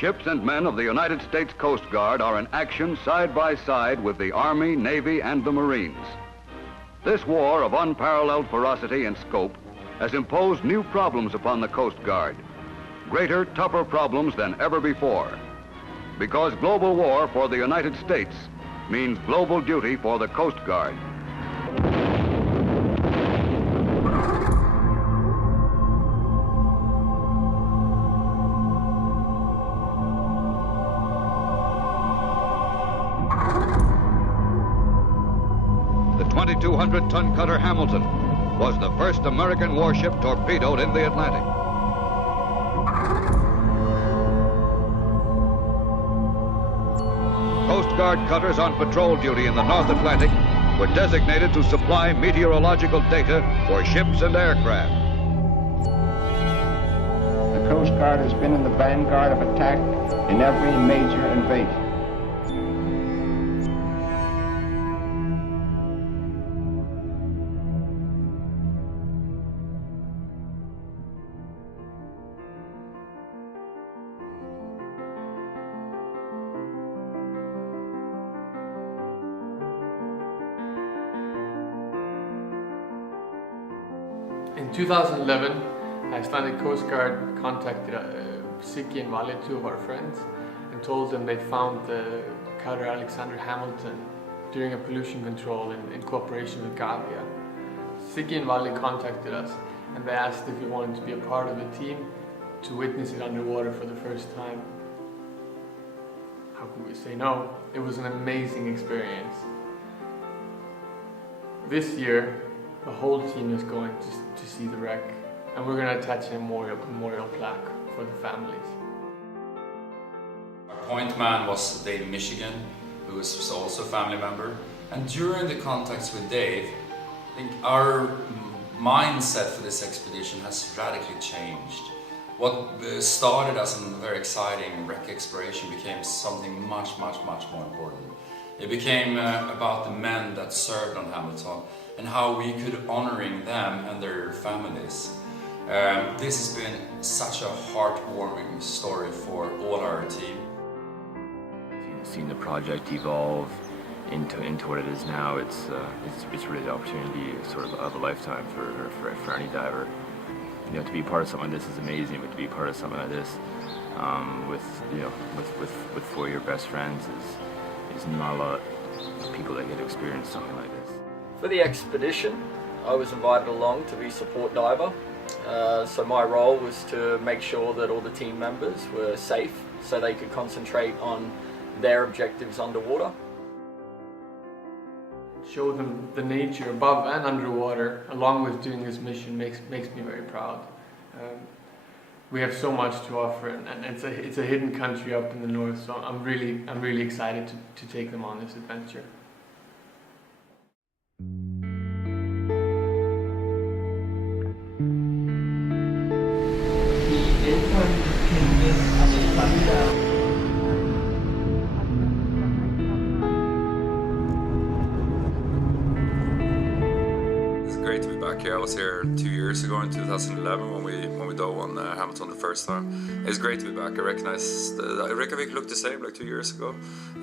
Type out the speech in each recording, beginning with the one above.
ships and men of the United States Coast Guard are in action side by side with the Army, Navy, and the Marines. This war of unparalleled ferocity and scope has imposed new problems upon the Coast Guard, greater, tougher problems than ever before. Because global war for the United States means global duty for the Coast Guard. The 2,200-ton cutter Hamilton was the first American warship torpedoed in the Atlantic. Coast Guard cutters on patrol duty in the North Atlantic were designated to supply meteorological data for ships and aircraft. The Coast Guard has been in the vanguard of attack in every major invasion. In 2011, Icelandic Coast Guard contacted Siggi and Vali, two of our friends, and told them they'd found the cutter Alexander Hamilton during a pollution control in cooperation with Gavia. Siggi and Vali contacted us and they asked if we wanted to be a part of the team to witness it underwater for the first time. How could we say no? It was an amazing experience. This year, the whole team is going to see the wreck, and we're going to attach a memorial plaque for the families. Our point man was Dave Michigan, who was also a family member. And during the contacts with Dave, I think our mindset for this expedition has radically changed. What started as a very exciting wreck exploration became something much more important. It became about the men that served on Hamilton and how we could honoring them and their families. This has been such a heartwarming story for all our team. Seeing the project evolve into what it is now, it's really the opportunity sort of a lifetime for any diver. You know, to be part of something like this is amazing, but to be part of something like this with 4 of your best friends is not a lot of people that get to experience something like this. For the expedition, I was invited along to be support diver. So my role was to make sure that all the team members were safe so they could concentrate on their objectives underwater. Show them the nature above and underwater, along with doing this mission, makes me very proud. We have so much to offer, and it's a hidden country up in the north. So I'm really excited to take them on this adventure. Great to be back here. I was here 2 years ago in 2011 when we dove on Hamilton the first time. It's great to be back. I recognize Reykjavik looked the same like 2 years ago.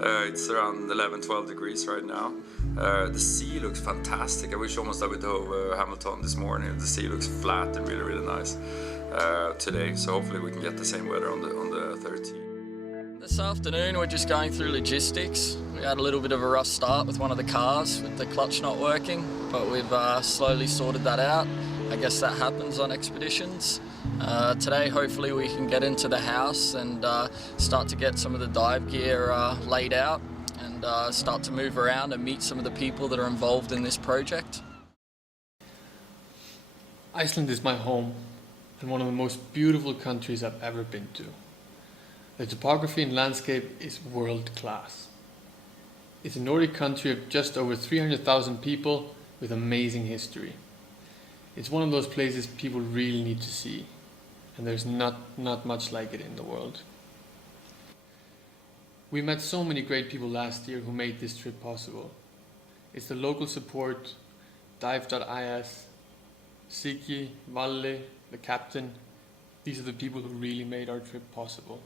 It's around 11-12 degrees right now. The sea looks fantastic. I wish almost that we dove Hamilton this morning. The sea looks flat and really nice today. So hopefully we can get the same weather on the 13th. This afternoon we're just going through logistics. We had a little bit of a rough start with one of the cars with the clutch not working, but we've slowly sorted that out. I guess that happens on expeditions. Today hopefully we can get into the house and start to get some of the dive gear laid out and start to move around and meet some of the people that are involved in this project. Iceland is my home and one of the most beautiful countries I've ever been to. The topography and landscape is world class. It's a Nordic country of just over 300,000 people with amazing history. It's one of those places people really need to see, and there's not much like it in the world. We met so many great people last year who made this trip possible. It's the local support, Dive.is, Siggi, Valle, the captain. These are the people who really made our trip possible.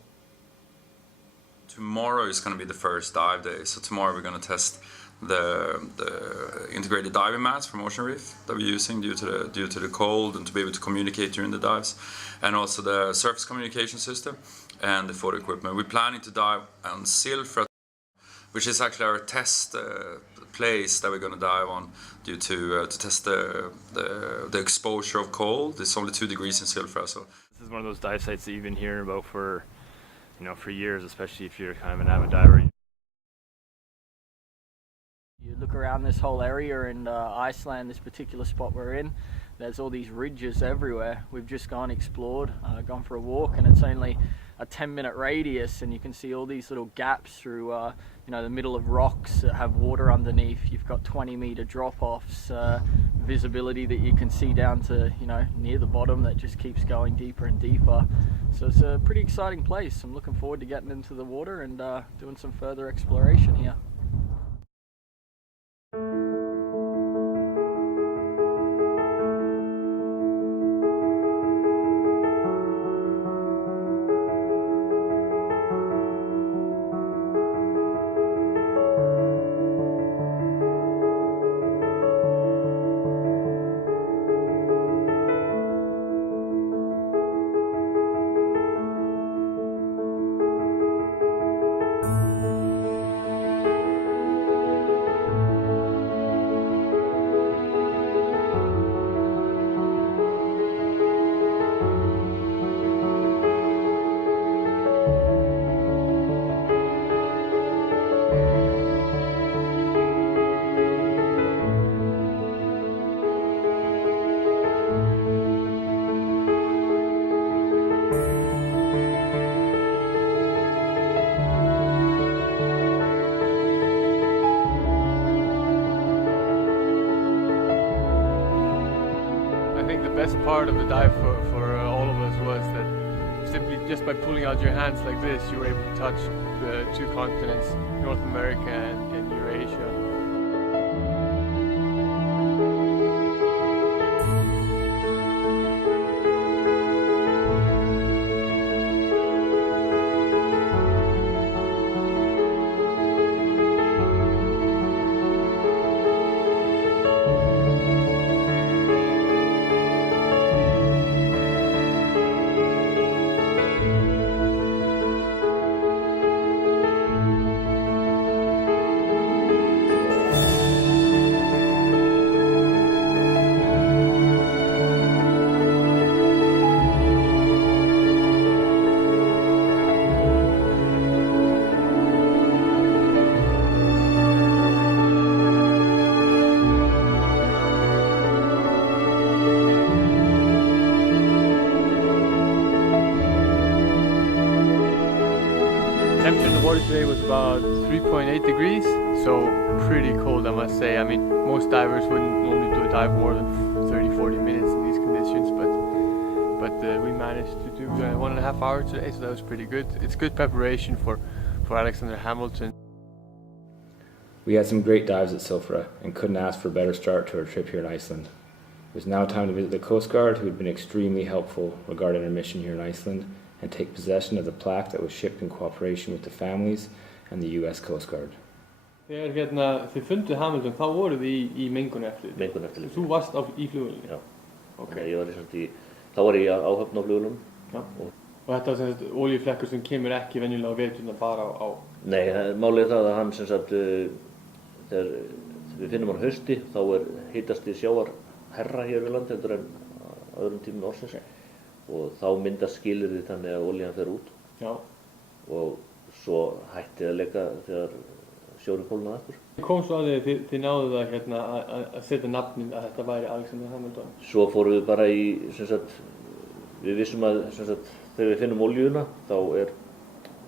Tomorrow is going to be the first dive day, so tomorrow we're going to test the integrated diving mats from Ocean Reef that we're using due to the cold and to be able to communicate during the dives, and also the surface communication system and the photo equipment. We're planning to dive on Silfra, which is actually our test place that we're going to dive on due to test the exposure of cold. It's only 2 degrees in Silfra, so this is one of those dive sites that you've been hearing about for years, especially if you're kind of an avid diver. You look around this whole area in Iceland, this particular spot we're in, there's all these ridges everywhere. We've just explored, gone for a walk, and it's only a 10-minute radius, and you can see all these little gaps through the middle of rocks that have water underneath. You've got 20-meter drop-offs, visibility that you can see down to near the bottom that just keeps going deeper and deeper. So it's a pretty exciting place. I'm looking forward to getting into the water and doing some further exploration here. The best part of the dive for all of us was that simply just by pulling out your hands like this, you were able to touch the 2 continents, North America and Eurasia. Temperature in the water today was about 3.8 degrees, so pretty cold, I must say. I mean, most divers wouldn't normally do a dive more than 30-40 minutes in these conditions, but we managed to do 1.5 hours today, so that was pretty good. It's good preparation for Alexander Hamilton. We had some great dives at Silfra and couldn't ask for a better start to our trip here in Iceland. It was now time to visit the Coast Guard, who had been extremely helpful regarding our mission here in Iceland, and take possession of the plaque that was shipped in cooperation with the families and the US Coast Guard. Þegar þið fundu Hamilton, þá voruð þið í mengunareftirliti? Mengunareftirliti. Þú varst í flugvélunni? Já. Okay. Þá var ég áhöfn á flugvélum. Já. Og þetta var olíuflekkur sem kemur ekki venjulega á veturna bara á... Nei, málið það að hann þegar við finnum hann hausti, þá hitasti sjávar herra hér við landi heldur en öðrum tímum ársins. Og þá myndast skilyrði þannig að olían fer út. Já. Og svo hætti að leka þegar sjórinn kólnaði aftur. Kom svo að þið náðu það að setja nafnið að þetta væri Alexander Hamilton? Svo fórum við bara í, við vissum að þegar við finnum olíuna þá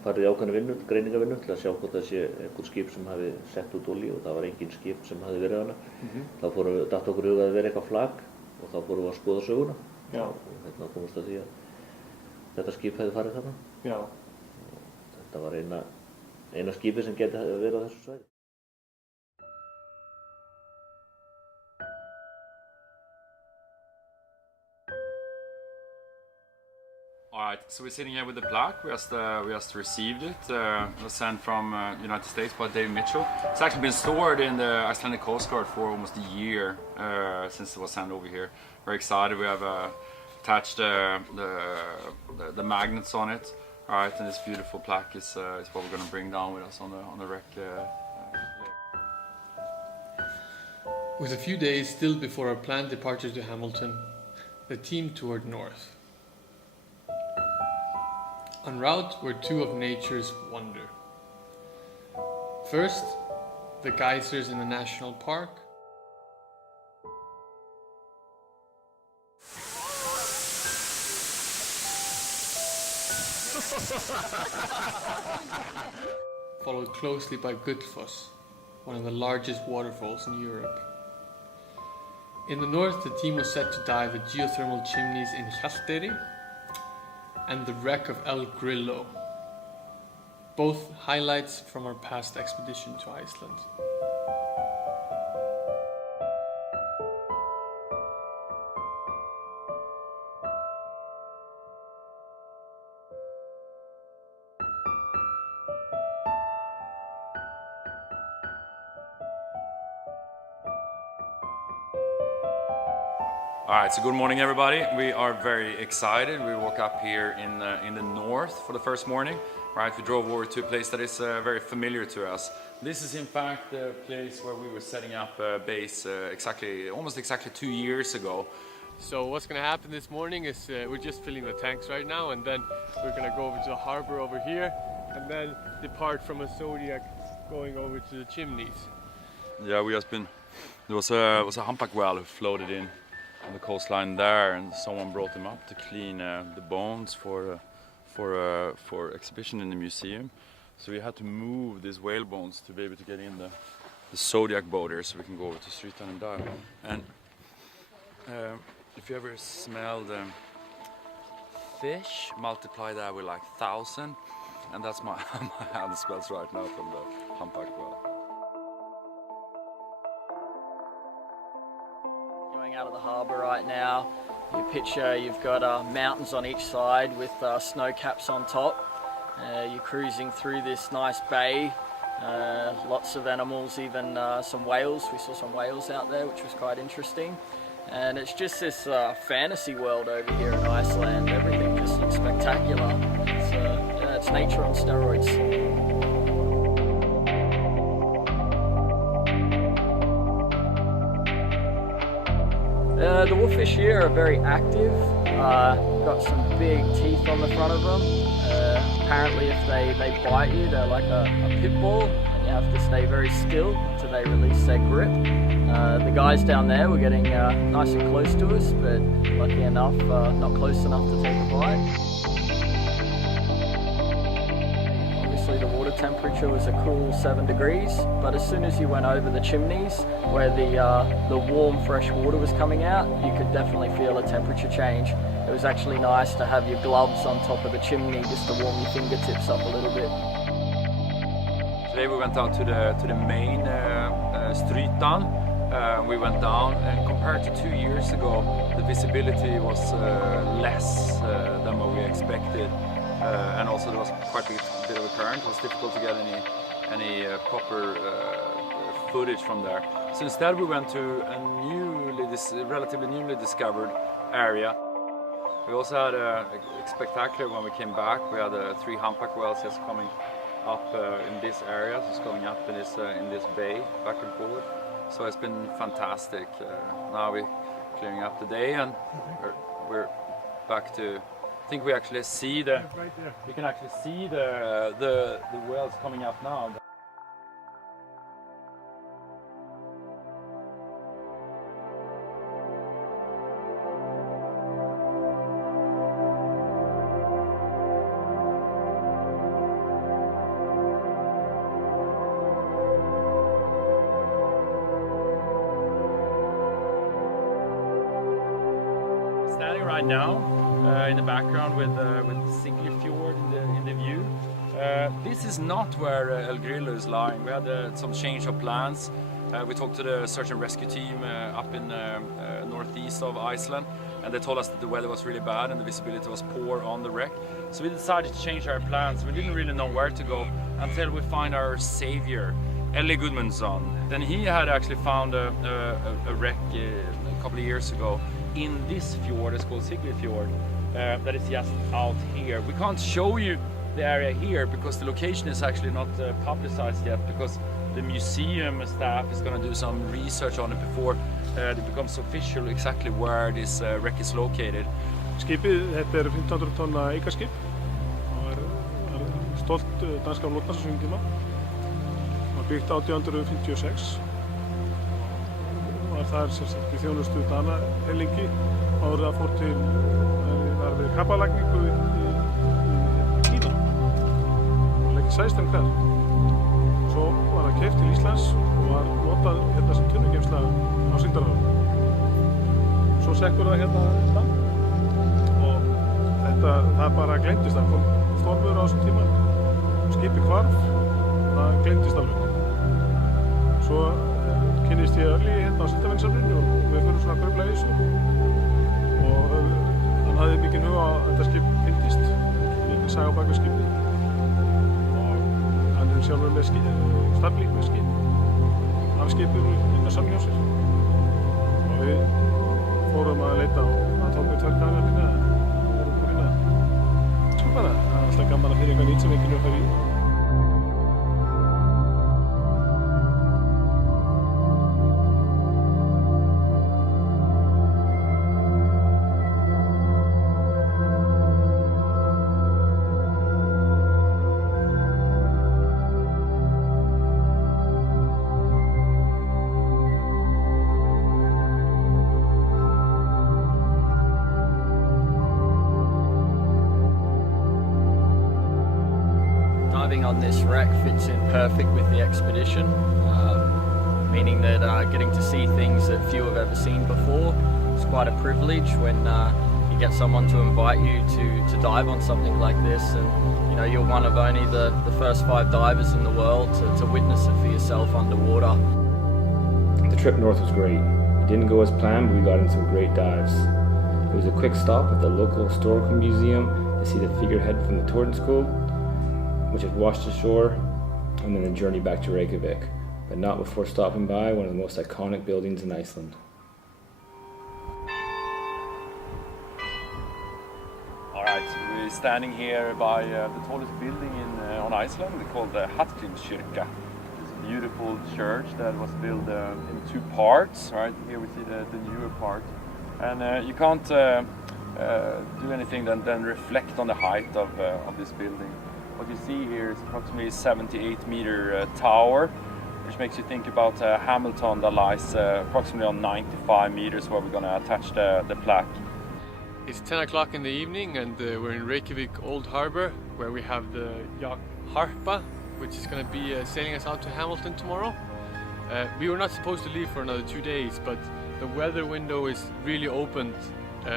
farið í ákveðna vinnu, greiningavinnu til að sjá hvort það sé einhver skip sem hafi sett út olíu, og það var engin skip sem hafi verið hana. Þá datt okkur hugað að vera eitthvað flak og þá fórum við að skoða söguna. Já. Og komumst að því að þetta skip hefði farið þarna. Já. Þetta var eina skipið sem geti verið á þessu svæði. Alright, so we're sitting here with the plaque. We just received it. It was sent from United States by Dave Mitchell. It's actually been stored in the Icelandic Coast Guard for almost a year since it was sent over here. Very excited. We have attached the magnets on it. All right, and this beautiful plaque is what we're going to bring down with us on the wreck. With a few days still before our planned departure to Hamilton, the team toured north. En route were two of nature's wonder. First, the geysers in the national park. Followed closely by Gullfoss, one of the largest waterfalls in Europe. In the north, the team was set to dive the geothermal chimneys in Hjalteyri and the wreck of El Grillo, both highlights from our past expedition to Iceland. All right, so good morning, everybody. We are very excited. We woke up here in the north for the first morning. Right, we drove over to a place that is very familiar to us. This is in fact the place where we were setting up base almost exactly 2 years ago. So what's going to happen this morning is we're just filling the tanks right now, and then we're going to go over to the harbor over here and then depart from a Zodiac going over to the chimneys. Yeah, there was a humpback whale who floated in on the coastline there, and someone brought them up to clean the bones for exhibition in the museum. So we had to move these whale bones to be able to get in the Zodiac boat here, so we can go over to Streeton and dive. And if you ever smelled fish, multiply that with like 1,000, and that's my hand smells right now from the humpback whale. Out of the harbour right now. You picture you've got mountains on each side with snow caps on top. You're cruising through this nice bay, lots of animals, even some whales. We saw some whales out there, which was quite interesting. And it's just this fantasy world over here in Iceland. Everything just looks spectacular. It's nature on steroids. The wolffish here are very active, got some big teeth on the front of them. Apparently if they bite you, they're like a pit bull, and you have to stay very still until they release their grip. The guys down there were getting nice and close to us, but lucky enough, not close enough to take a bite. Obviously the water temperature was a cool 7 degrees, but as soon as you went over the chimneys where the warm fresh water was coming out, you could definitely feel a temperature change. It was actually nice to have your gloves on top of the chimney just to warm your fingertips up a little bit. Today we went out to the main Streeton. We went down, and compared to 2 years ago, the visibility was less than what we expected. And also there was quite a bit of a current. It was difficult to get any proper footage from there. So instead we went to a relatively newly discovered area. We also had a spectacular when we came back. We had 3 humpback whales just coming up in this area, just going up in this bay, back and forward. So it's been fantastic. Now we're clearing up the day, and we're back to. I think we actually see we can actually see the whales coming up now. Standing right now in the background with Sigli Fjord in the view. This is not where El Grillo is lying. We had some change of plans. We talked to the search and rescue team up in northeast of Iceland, and they told us that the weather was really bad and the visibility was poor on the wreck. So we decided to change our plans. We didn't really know where to go until we find our savior, Ellie Gudmundsson. Then he had actually found a wreck a couple of years ago in this fjord. It's called Sigrid Fjord. That is just out here. We can't show you the area here because the location is actually not publicized yet, because the museum staff is going to do some research on it before it becomes official exactly where this wreck is located. Skipið, þetta 1500 tonna eikaskip og stolt danska flotans á sínum tíma. Var byggt 1856 og var þar sem sagt í þjónustu Dana hellingi áður það fór til við kapalagningu í Kína og leggja sæstreng þar. Svo var það keypt til Íslands og var notað hérna sem tunnugeymsla á Síldarárinu. Svo sekkur það hérna stað og það bara gleymdist. Það kom stormur á þessum tíma, skipið hvarf, það gleymdist alveg. Svo kynnist ég Örli hérna á Síldarvegssafninu og við förum svona að kaupla í þessu og hann hafði mikinn hug á að þetta skip fyndist, mikil saga á bak við skipið. Sjálfur með staflík með skip af skipur inn á samling á sér og við fórum að leita og það tók við 2 dagar að finna það og vorum að finna það. Svo bara, það er alltaf gaman að finna eitthvað nýtt sem enginn er að fara í. Diving on this wreck fits in perfect with the expedition, meaning that getting to see things that few have ever seen before is quite a privilege when you get someone to invite you to dive on something like this, and you know you're one of only the first 5 divers in the world to witness it for yourself underwater. The trip north was great. It didn't go as planned, but we got in some great dives. It was a quick stop at the local historical museum to see the figurehead from the Tordenskjold, which had washed ashore, and then the journey back to Reykjavik, but not before stopping by one of the most iconic buildings in Iceland. Alright, so we're standing here by the tallest building on Iceland, called the Hallgrímskirkja. It's a beautiful church that was built in 2 parts. Right here we see the newer part, and you can't do anything than reflect on the height of this building. What you see here is approximately a 78-meter tower, which makes you think about Hamilton that lies approximately on 95 meters where we're going to attach the plaque. It's 10 o'clock in the evening and we're in Reykjavik Old Harbour, where we have the yacht Harpa, which is going to be sailing us out to Hamilton tomorrow. We were not supposed to leave for another 2 days, but the weather window is really opened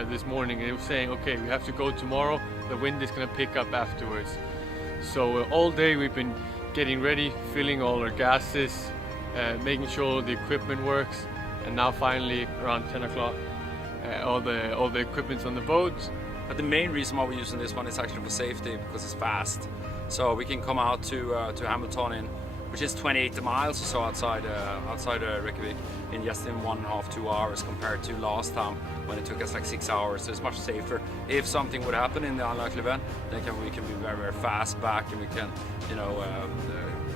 this morning, and it was saying, okay, we have to go tomorrow, the wind is going to pick up afterwards. So all day we've been getting ready, filling all our gases, making sure the equipment works, and now finally around 10 o'clock all the equipment's on the boat. But the main reason why we're using this one is actually for safety, because it's fast. So we can come out to Hamilton, which is 28 miles or so outside Reykjavik, in just in 1.5 to 2 hours, compared to last time when it took us like 6 hours. So it's much safer. If something would happen in the unlikely event, then we can be very, very fast back, and we can,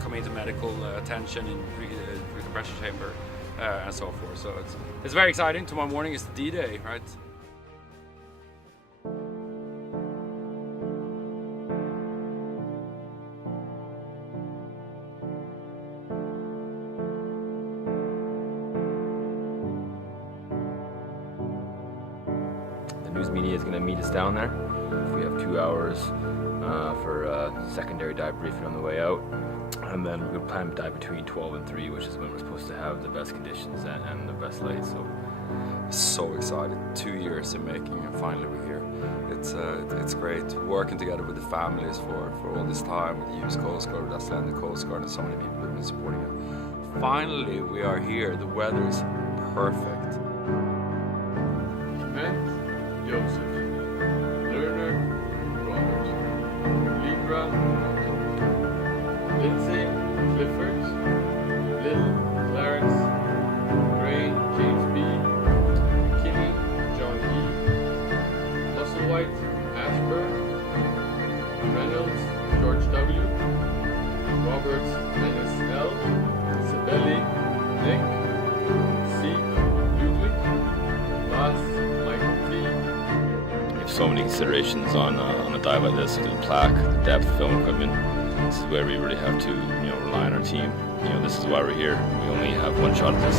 come into medical attention in recompression chamber and so forth. So it's very exciting. Tomorrow morning is D-Day, right? The news media is going to meet us down there. We have 2 hours for a secondary dive briefing on the way out, and then we're going to plan to dive between 12 and 3, which is when we're supposed to have the best conditions and the best light. So excited. 2 years in making, and finally we're here. It's great working together with the families for all this time, with the US Coast Guard, with Icelandic Coast Guard, and so many people who've been supporting it. Finally we are here. The weather is perfect. Amen. Joseph, Lerner, Robert, Libra, Lindsay, Clifford, Lil, Clarence, Gray, James B, Kinney, John E, Musselwhite, Ashburn, Reynolds, George W, Roberts, NSL, Sabelli, Nick, Seek, Ludwig, Lars, Michael T. You have so many considerations on a dive like this: the plaque, the depth, film equipment. This is where we really have to, rely on our team. This is why we're here. We only have one shot at this.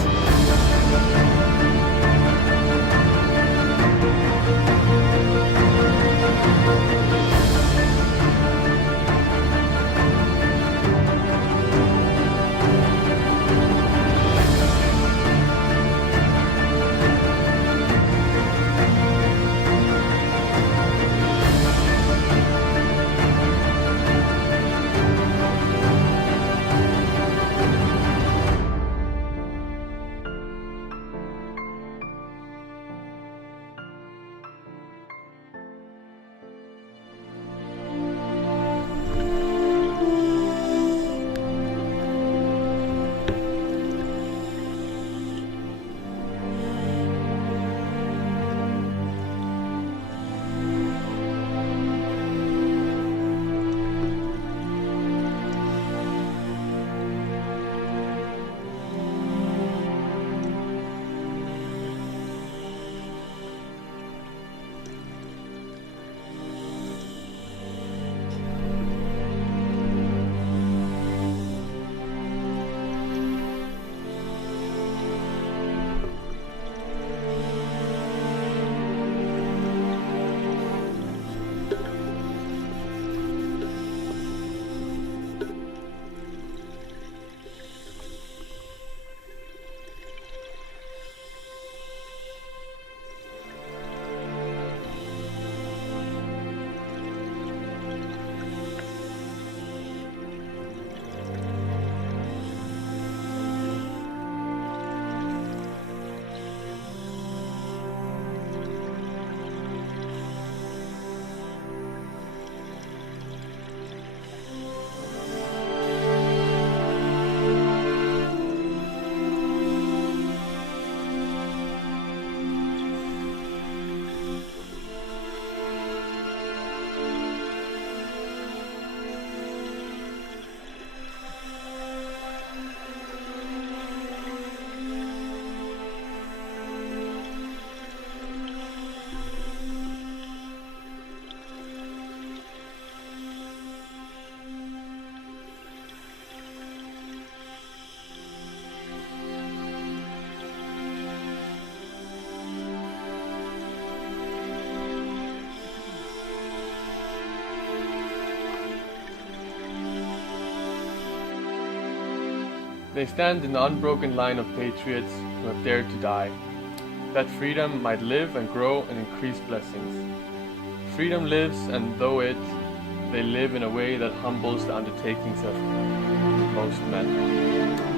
They stand in the unbroken line of patriots who have dared to die, that freedom might live and grow and increase blessings. Freedom lives, and though they live in a way that humbles the undertakings of most men.